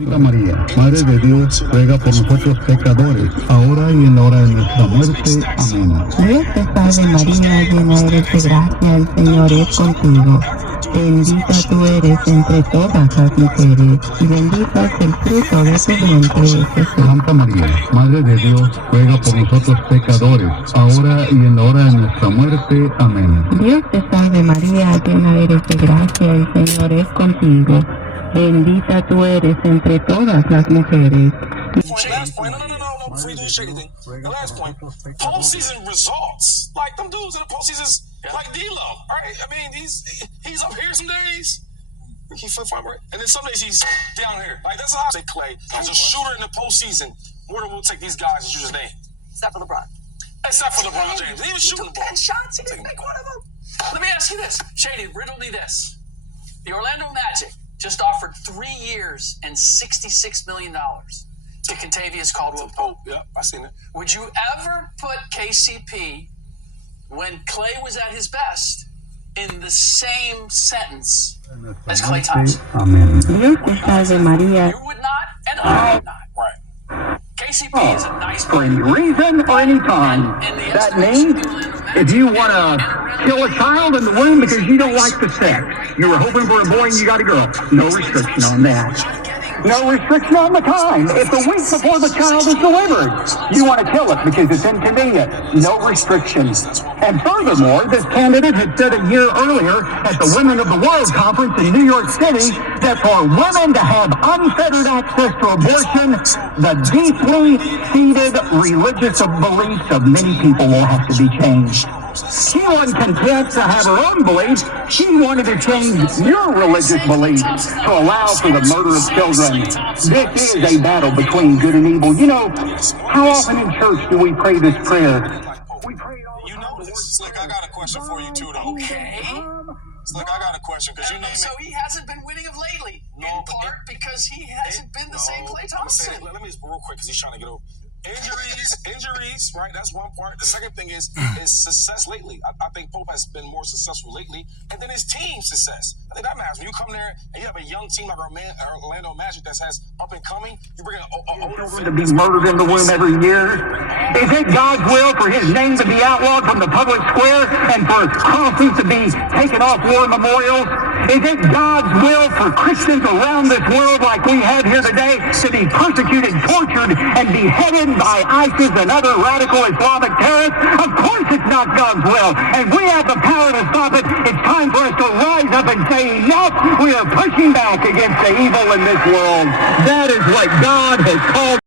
Santa María, Madre de Dios, ruega por nosotros pecadores, ahora y en la hora de nuestra muerte. Amén. Dios te salve María, llena eres de gracia, el Señor es contigo. Bendita tú eres entre todas las mujeres, y bendito es el fruto de tu vientre, Jesús. Santa María, Madre de Dios, ruega por nosotros pecadores, ahora y en la hora de nuestra muerte. Amén. Dios te salve María, llena eres de gracia, el Señor es contigo. Bendita tú eres entre todas las mujeres. Last point, no, before you do the shaky thing. The last point, postseason results. Like them dudes in the postseasons, like D-Lo, right? I mean, he's up here some days. He flip-flop, right? And then some days he's down here. Like, that's how I say Clay. As a shooter in the postseason, where we'll take these guys and use his name. Except for LeBron. Except for LeBron James. He was shooting the ball. 10 shots, he didn't make one of them. Let me ask you this. Shady, riddle me this. The Orlando Magic just offered 3 years and $66 million to Kentavious Caldwell-Pope. Yeah, I seen it. Would you ever put KCP, when Clay was at his best, in the same sentence as Klay Thompson? Amén. Dios te salve María. You would not, and I would not. Right. KCP is a nice For player. any reason or any time. And the That instance means of the Orlando Magic, if you want to kill a child in the womb because you don't like the sex, you were hoping for a boy and you got a girl, no restriction on that. No restriction on the time. If the week before the child is delivered, you want to kill it because it's inconvenient, no restrictions. And furthermore, this candidate had said a year earlier at the Women of the World Conference in New York City that for women to have unfettered access to abortion, the deeply seated religious beliefs of many people will have to be changed. She wasn't content to have her own beliefs. She wanted to change your religious beliefs to allow for the murder of children. This is a battle between good and evil. You know, how often in church do we pray this prayer? We pray it all. You know this. Slick, I got a question for you, too, though. Okay. Slick, I got a question, because you name So it. he hasn't been winning of lately, No, in but part because he hasn't been the same Klay I'm saying, Thompson. let me just real quick, because he's trying to get over. Injuries, right? That's one part. The second thing is success lately. I think Pope has been more successful lately, and then his team success. I think that matters. When you come there and you have a young team like Orlando Magic that has up and coming, you bring Children to be murdered in the womb every year? Is it God's will for his name to be outlawed from the public square and for crosses to be taken off war memorials? Is it God's will for Christians around this world like we have here today to be persecuted, tortured, and beheaded by ISIS and other radical Islamic terrorists? Of course it's not God's will, and we have the power to stop it. It's time for us to rise up and say enough. We are pushing back against the evil in this world. That is what God has called